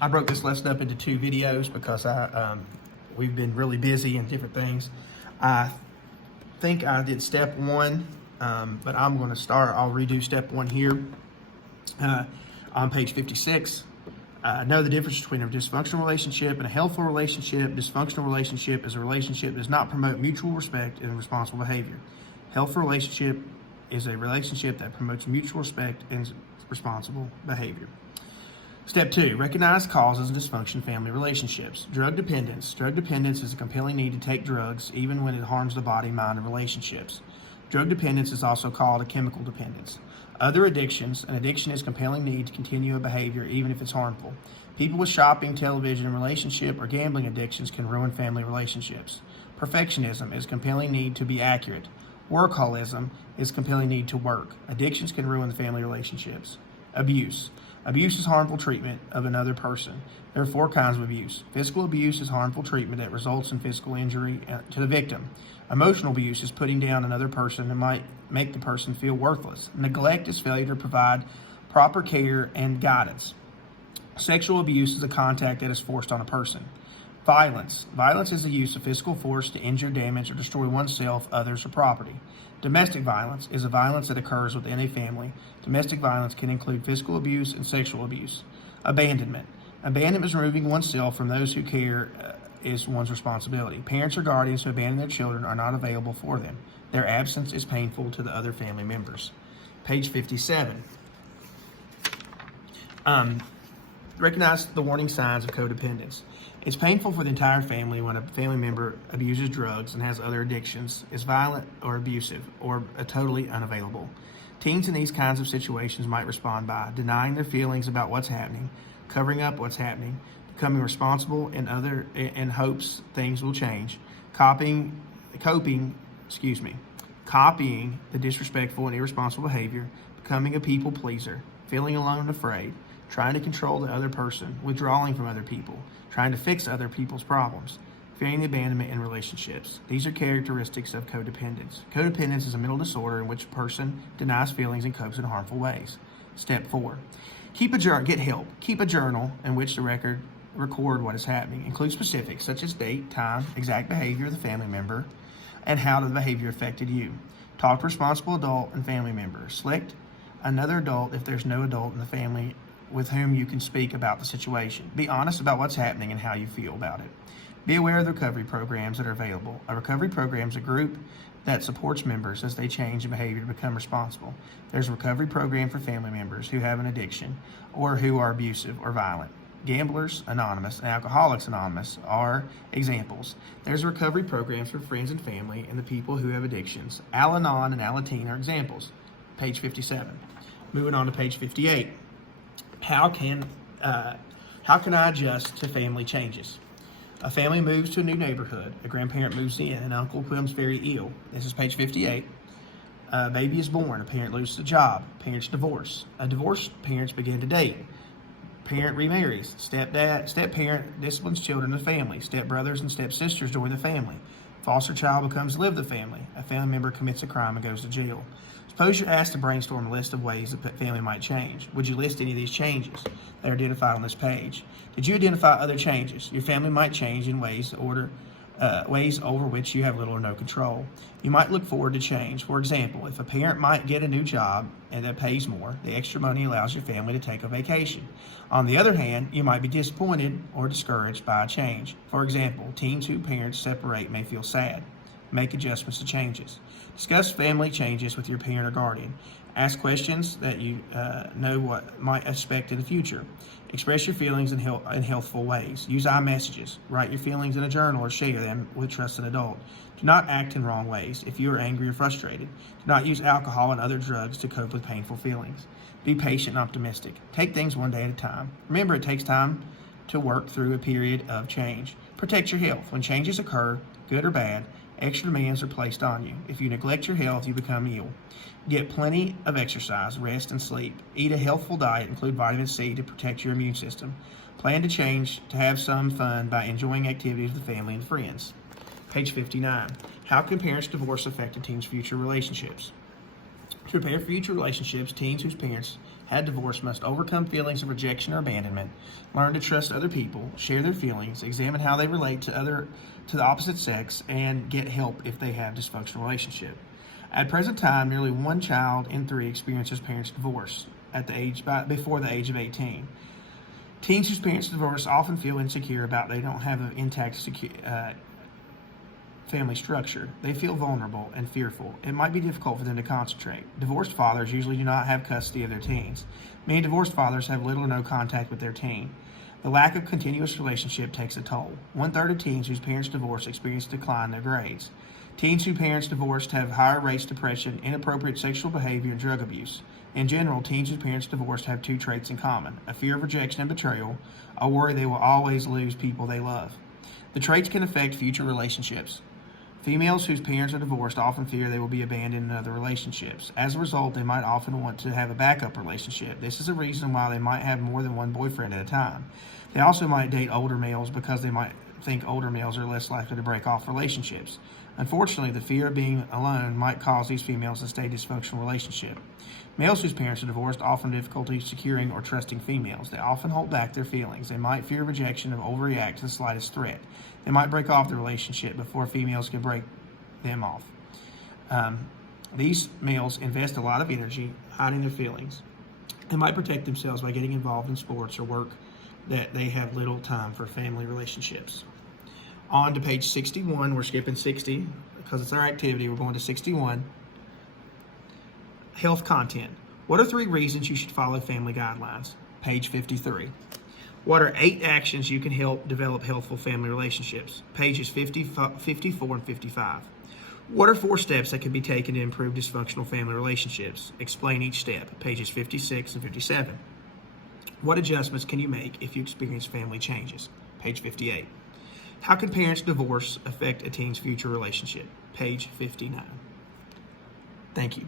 I broke this lesson up into 2 videos because we've been really busy and different things. I think I did step 1, but I'm going to start. I'll redo step 1 here on page 56. Know the difference between a dysfunctional relationship and a healthful relationship. Dysfunctional relationship is a relationship that does not promote mutual respect and responsible behavior. Healthful relationship is a relationship that promotes mutual respect and responsible behavior. Step 2, recognize causes of dysfunction in family relationships. Drug dependence. Drug dependence is a compelling need to take drugs even when it harms the body, mind, and relationships. Drug dependence is also called a chemical dependence. Other addictions. An addiction is a compelling need to continue a behavior even if it's harmful. People with shopping, television, relationship, or gambling addictions can ruin family relationships. Perfectionism is a compelling need to be accurate. Workaholism is a compelling need to work. Addictions can ruin the family relationships. Abuse. Abuse is harmful treatment of another person. There are 4 kinds of abuse. Physical abuse is harmful treatment that results in physical injury to the victim. Emotional abuse is putting down another person and might make the person feel worthless. Neglect is failure to provide proper care and guidance. Sexual abuse is a contact that is forced on a person. Violence. Violence is the use of physical force to injure, damage, or destroy oneself, others, or property. Domestic violence is a violence that occurs within a family. Domestic violence can include physical abuse and sexual abuse. Abandonment. Abandonment is removing oneself from those who care is one's responsibility. Parents or guardians who abandon their children are not available for them. Their absence is painful to the other family members. Page 57. Recognize the warning signs of codependence. It's painful for the entire family when a family member abuses drugs and has other addictions, is violent or abusive, or totally unavailable. Teens in these kinds of situations might respond by denying their feelings about what's happening, covering up what's happening, becoming responsible in hopes things will change, copying the disrespectful and irresponsible behavior, becoming a people pleaser, feeling alone and afraid, trying to control the other person, withdrawing from other people, trying to fix other people's problems, fearing the abandonment in relationships. These are characteristics of codependence. Codependence is a mental disorder in which a person denies feelings and copes in harmful ways. Step 4. Get help. Keep a journal in which to record what is happening. Include specifics such as date, time, exact behavior of the family member, and how the behavior affected you. Talk to a responsible adult and family member. Select another adult if there's no adult in the family with whom you can speak about the situation. Be honest about what's happening and how you feel about it. Be aware of the recovery programs that are available. A recovery program is a group that supports members as they change in behavior to become responsible. There's a recovery program for family members who have an addiction or who are abusive or violent. Gamblers Anonymous and Alcoholics Anonymous are examples. There's a recovery program for friends and family and the people who have addictions. Al-Anon and Alateen are examples. Page 57. Moving on to page 58. How can I adjust to family changes? A family moves to a new neighborhood. A grandparent moves in. An uncle becomes very ill. This is page 58. A baby is born. A parent loses a job. Parents divorce. A divorced parents begin to date. Parent remarries. Step-parent disciplines children in the family. Step-brothers and step-sisters join the family. Foster child becomes to live the family. A family member commits a crime and goes to jail. Suppose you're asked to brainstorm a list of ways the family might change. Would you list any of these changes that are identified on this page? Did you identify other changes? Your family might change in ways over which you have little or no control. You might look forward to change. For example, if a parent might get a new job and that pays more, the extra money allows your family to take a vacation. On the other hand, you might be disappointed or discouraged by a change. For example, teens whose parents separate may feel sad. Make adjustments to changes. Discuss family changes with your parent or guardian. Ask questions that you know what might expect in the future. Express your feelings in healthful ways. Use iMessages. Write your feelings in a journal or share them with a trusted adult. Do not act in wrong ways if you are angry or frustrated. Do not use alcohol and other drugs to cope with painful feelings. Be patient and optimistic. Take things one day at a time. Remember, it takes time to work through a period of change. Protect your health. When changes occur, good or bad, extra demands are placed on you. If you neglect your health, you become ill. Get plenty of exercise, rest, and sleep. Eat a healthful diet, include vitamin C to protect your immune system. Plan to change to have some fun by enjoying activities with family and friends. Page 59. How can parents' divorce affect a teen's future relationships? To prepare for future relationships, teens whose parents had divorced must overcome feelings of rejection or abandonment, learn to trust other people, share their feelings, examine how they relate to the opposite sex, and get help if they have dysfunctional relationship. At present time, nearly 1 child in 3 experiences parents' divorce before the age of 18. Teens whose parents divorce often feel insecure about they don't have an intact family structure. They feel vulnerable and fearful. It might be difficult for them to concentrate. Divorced fathers usually do not have custody of their teens. Many divorced fathers have little or no contact with their teen. The lack of continuous relationship takes a toll. 1/3 of teens whose parents divorced experience a decline in their grades. Teens whose parents divorced have higher rates of depression, inappropriate sexual behavior, and drug abuse. In general, teens whose parents divorced have 2 traits in common: a fear of rejection and betrayal, a worry they will always lose people they love. The traits can affect future relationships. Females whose parents are divorced often fear they will be abandoned in other relationships. As a result, they might often want to have a backup relationship. This is a reason why they might have more than one boyfriend at a time. They also might date older males because they might think older males are less likely to break off relationships. Unfortunately, the fear of being alone might cause these females to stay in a dysfunctional relationship. Males whose parents are divorced often have difficulty securing or trusting females. They often hold back their feelings. They might fear rejection and overreact to the slightest threat. They might break off the relationship before females can break them off. These males invest a lot of energy hiding their feelings. They might protect themselves by getting involved in sports or work that they have little time for family relationships. On to page 61. We're skipping 60 because it's our activity. We're going to 61. Health content. What are 3 reasons you should follow family guidelines? Page 53. What are 8 actions you can help develop healthful family relationships? Pages 54 and 55. What are 4 steps that can be taken to improve dysfunctional family relationships? Explain each step. Pages 56 and 57. What adjustments can you make if you experience family changes? Page 58. How can parents' divorce affect a teen's future relationship? Page 59. Thank you.